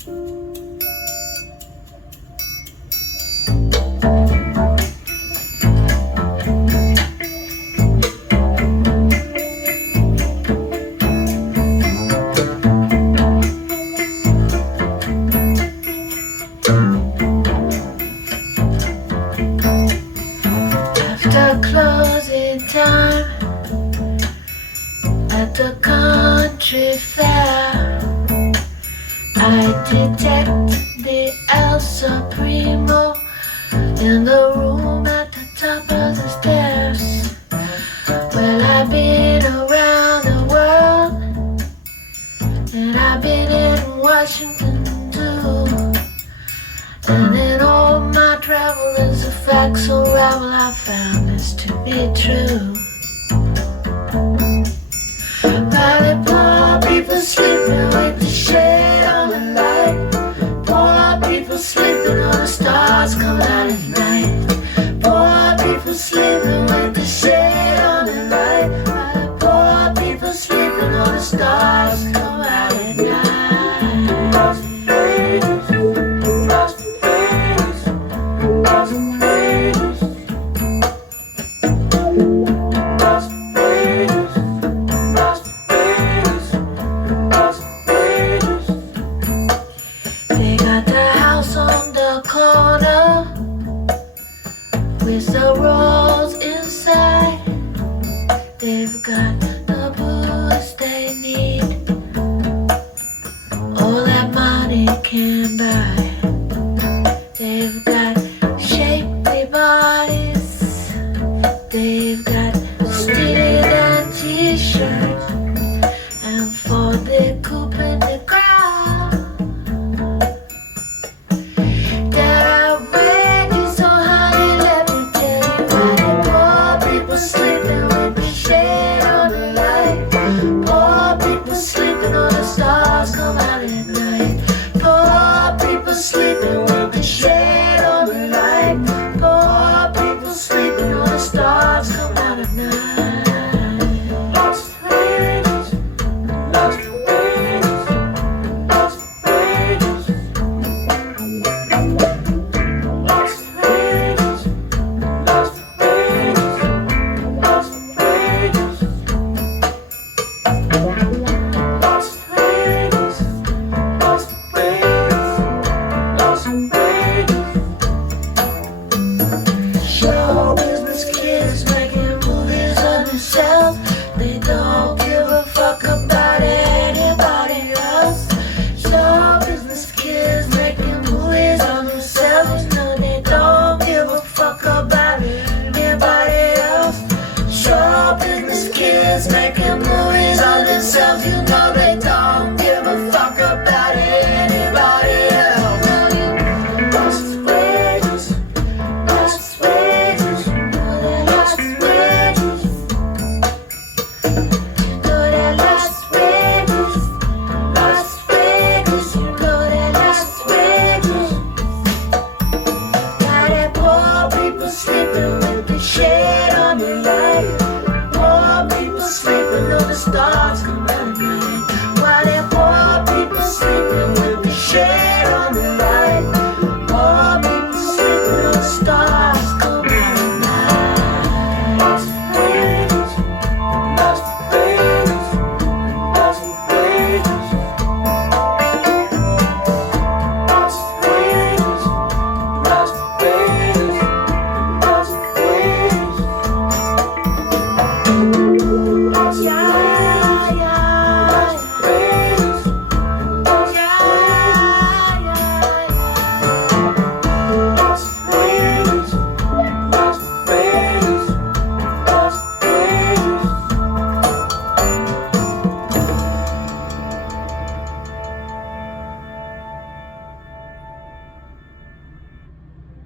After closing time at the country fair, I detect the El Supremo in the room at the top of the stairs. Well, I've been around the world, and I've been in Washington too. And in all my travels, the facts unravel, I found this to be true. While the poor people sleeping with the shade on the light, poor people sleeping on the stars come out at night. Poor people sleeping with the shade on the light, while the poor people sleeping on the stars come out at night. They got the house on the corner with the rolls inside. They've got the booze they need, all that money can buy. They've got shapely bodies, they've got steely and t-shirts, and for the coupe in the ground. That outrageous, so honey, let me tell you why the poor people sleeping with the shade on the light. Poor people sleeping on the stars come out at night.